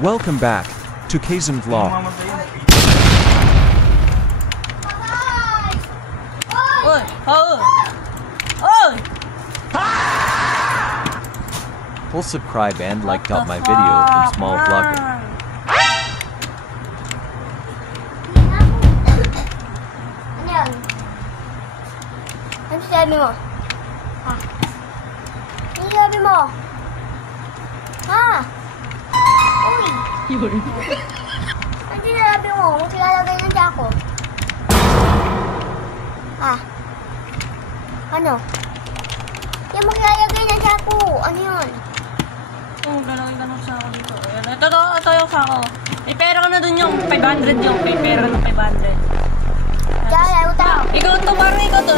Welcome back to Kaizen Vlog. Oy! Oy! Please subscribe and like my video in small vlogger. Ano yun? Ano sinabi mo? Ha? Ano sinabi mo? Ha? Uy! Yun. Ano sinabi mo? Huwag ilalagay ng Jaco. Ha? Ano? Yung maglalagay ng Jaco. Ano yun? Oh, ganun sa ako dito. Ayan. Ito yung sako. May pera ka na dun yung 500 yung. May pera na 500. Kaya, utang. Ikaw to, parang ikaw to.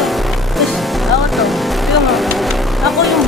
Ako to. Yung, ako yung